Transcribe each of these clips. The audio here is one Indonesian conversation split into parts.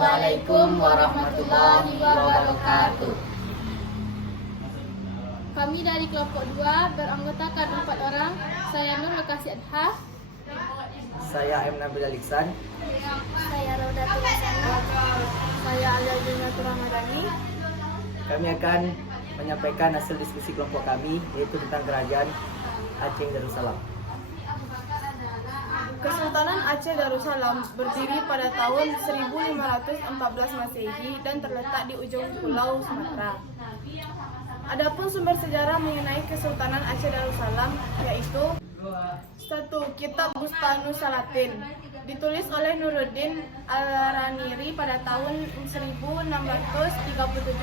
Waalaikumsalam warahmatullahi wabarakatuh. Kami dari kelompok 2 beranggotakan 4 orang. Saya Nur Lokasi Adha. Saya M. Nabil Aliksan. Saya Rodatul Hasanah. Saya Al-Jinatul Ramadhani. Kami akan menyampaikan hasil diskusi kelompok kami, yaitu tentang kerajaan Aceh Darussalam. Kesultanan Aceh Darussalam berdiri pada tahun 1514 Masehi dan terletak di ujung pulau Sumatera. Adapun sumber sejarah mengenai Kesultanan Aceh Darussalam yaitu 1. Kitab Bustanus Salatin ditulis oleh Nuruddin Al-Raniri pada tahun 1637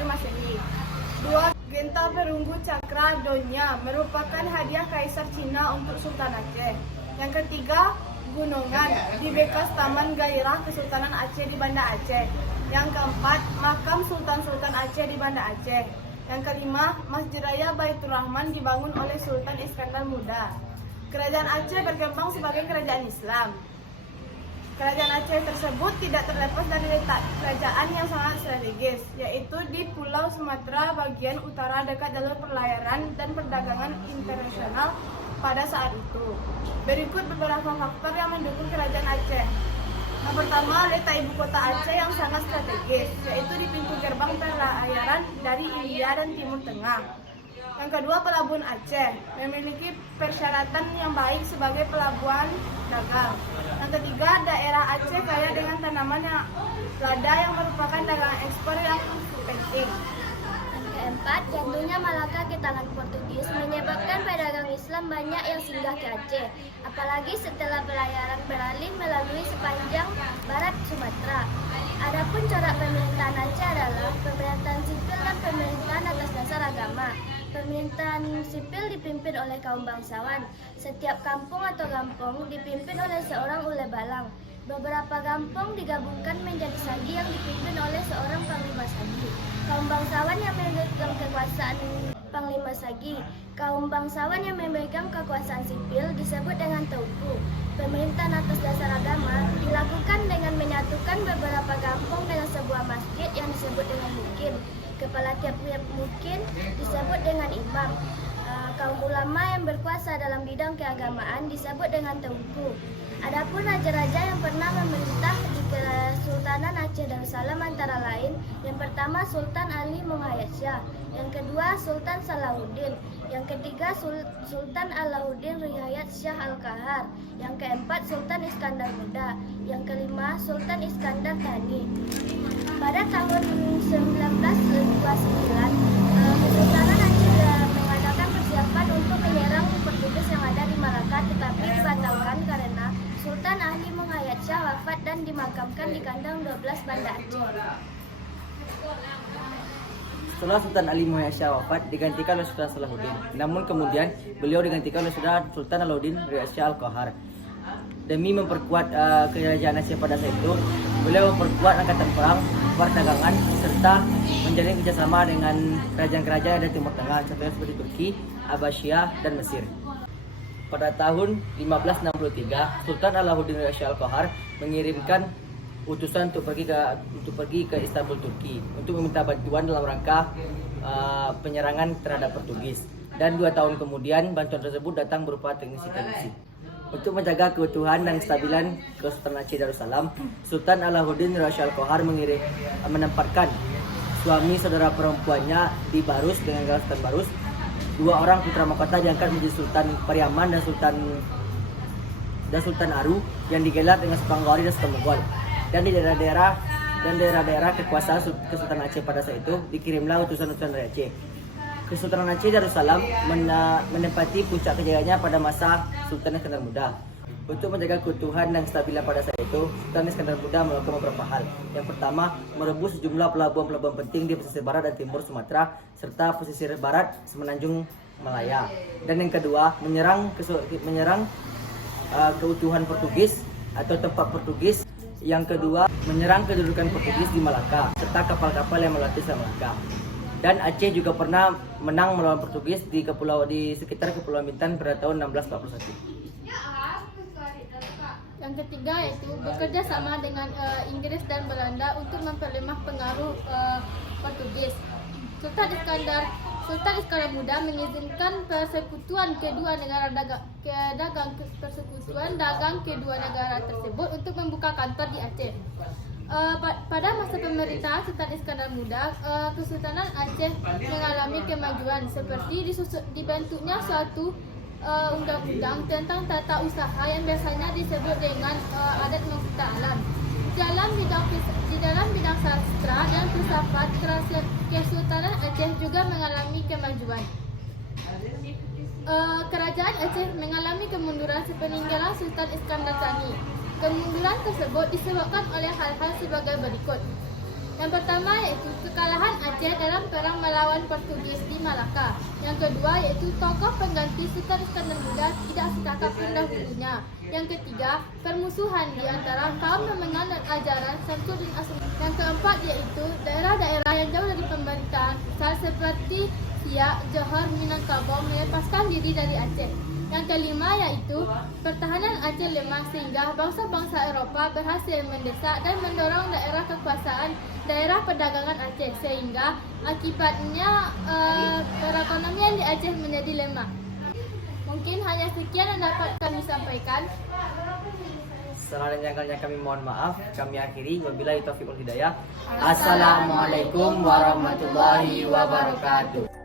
Masehi. 2. Genta Perunggu Cakra Donya merupakan hadiah Kaisar Cina untuk Sultan Aceh. Yang ketiga, Gunungan di bekas Taman Gairah Kesultanan Aceh di Banda Aceh. Yang keempat, makam Sultan-Sultan Aceh di Banda Aceh. Yang kelima, Masjid Raya Baitur Rahman dibangun oleh Sultan Iskandar Muda. Kerajaan Aceh berkembang sebagai kerajaan Islam. Kerajaan Aceh tersebut tidak terlepas dari letak kerajaan yang sangat strategis, yaitu di Pulau Sumatera bagian utara dekat jalur perlayaran dan perdagangan internasional pada saat itu. Berikut beberapa faktor yang mendukung kerajaan Aceh. Yang pertama, letak ibu kota Aceh yang sangat strategis, yaitu di pintu gerbang perlayaran dari India dan Timur Tengah. Yang kedua, pelabuhan Aceh memiliki persyaratan yang baik sebagai pelabuhan dagang. Yang ketiga, daerah Aceh kaya dengan tanaman yang lada yang merupakan dagangan ekspor yang penting. Keempat, jatuhnya Malaka ke tangan Portugis menyebabkan pedagang Islam banyak yang singgah ke Aceh, apalagi setelah pelayaran beralih melalui sepanjang barat Sumatera. Adapun corak pemerintahan Aceh adalah pemerintahan sipil dan pemerintahan atas dasar agama. Pemerintahan sipil dipimpin oleh kaum bangsawan. Setiap kampung atau gampong dipimpin oleh seorang ule balang. Beberapa kampung digabungkan menjadi sagi yang dipimpin oleh seorang panglima sagi. Kaum bangsawan yang memegang kekuasaan panglima sagi. Kaum bangsawan yang memegang kekuasaan sipil disebut dengan teuku. Pemerintahan atas dasar agama dilakukan dengan menyatukan beberapa kampung dengan sebuah masjid yang disebut dengan mukin. Kepala tiap-tiap mukin disebut dengan imam. Kaum ulama yang berkuasa dalam bidang keagamaan disebut dengan teuku. Adapun raja-raja yang pernah memerintah di Kesultanan Aceh Darussalam antara lain, yang pertama Sultan Ali Muhayyad Shah, yang kedua Sultan Salahuddin, yang ketiga Sultan Alauddin Riayat Shah Al-Kahar, yang keempat Sultan Iskandar Muda, yang kelima Sultan Iskandar Thani. Pada tahun 1929, Kesultanan Aceh mengadakan persiapan untuk menyerang Portugis yang ada di Malaka, tetapi dibatalkan karena Sultan Ali Muhayyad Shah wafat dan dimakamkan di kandang 12 Banda Aceh. Setelah Sultan Ali Muhayyad Shah wafat, digantikan oleh Sultan Salahuddin. Namun kemudian beliau digantikan oleh Sultan Alauddin Riayat Shah Al-Kahar. Demi memperkuat kerajaan Aceh pada saat itu, beliau memperkuat angkatan perang, perdagangan, serta menjalin kerjasama dengan kerajaan-kerajaan dari Timur Tengah, contohnya seperti Turki, Abbasiyah, dan Mesir. Pada tahun 1563, Sultan Alauddin Riayat Shah Al-Kahar mengirimkan utusan untuk pergi ke Istanbul, Turki, untuk meminta bantuan dalam rangka penyerangan terhadap Portugis. Dan 2 tahun kemudian bantuan tersebut datang berupa teknisi. Untuk menjaga keutuhan dan kestabilan Kesultanan Aceh Darussalam, Sultan Alauddin Riayat Shah Al-Kahar menempatkan suami saudara perempuannya di Barus dengan gelar Sultan Barus. 2 orang putra mahkota diangkat menjadi Sultan Pariaman dan Sultan Aru yang digelar dengan Supanggawari dan Sultan Mogol. Dan di daerah-daerah kekuasaan Kesultanan Aceh pada saat itu dikirimlah utusan-utusan dari Aceh. Kesultanan Aceh Darussalam menempati puncak kejayaannya pada masa Sultan Iskandar Muda. Untuk menjaga keutuhan dan kestabilan pada saat itu, Sultan Iskandar Muda melakukan beberapa hal. Yang pertama, merebus sejumlah pelabuhan-pelabuhan penting di pesisir barat dan timur Sumatera serta pesisir barat Semenanjung Malaya. Dan yang kedua, menyerang keutuhan Portugis atau tempat Portugis. Yang kedua, menyerang kedudukan Portugis di Malaka serta kapal-kapal yang melewati Malaka. Dan Aceh juga pernah menang melawan Portugis di sekitar Kepulauan Bintan pada tahun 1641. Yang ketiga yaitu bekerja sama dengan Inggris dan Belanda untuk memperlemah pengaruh Portugis. Sultan Iskandar Muda mengizinkan persekutuan kedua negara kedua negara tersebut untuk membuka kantor di Aceh. Pada masa pemerintahan Sultan Iskandar Muda, Kesultanan Aceh mengalami kemajuan seperti dibentuknya suatu undang-undang tentang tata usaha yang biasanya disebut dengan adat mengkuta alam. Di dalam bidang sastra dan filsafat, Kesultanan Aceh juga mengalami kemajuan. Kerajaan Aceh mengalami kemunduran sepeninggalan Sultan Iskandar Thani. Kemunduran tersebut disebabkan oleh hal-hal sebagai berikut. Yang pertama yaitu kekalahan Aceh dalam perang melawan Portugis di Malaka. Yang kedua yaitu tokoh pengganti Sultan Iskandar Muda tidak setakap pendahulunya. Yang ketiga, permusuhan di antara kaum yang menganut ajaran Syamsuddin Asy'ari. Yang keempat yaitu daerah-daerah yang jauh dari pemerintahan pusat seperti Siak, Johor, Minangkabau melepaskan diri dari Aceh. Yang kelima yaitu pertahanan Aceh lemah sehingga bangsa-bangsa Eropa berhasil mendesak dan mendorong daerah kekuasaan daerah perdagangan Aceh sehingga akibatnya perekonomian di Aceh menjadi lemah. Mungkin hanya sekian yang dapat kami sampaikan. Salah dan janggalnya kami mohon maaf. Kami akhiri. Wabillahi taufiq wal hidayah. Assalamualaikum warahmatullahi wabarakatuh.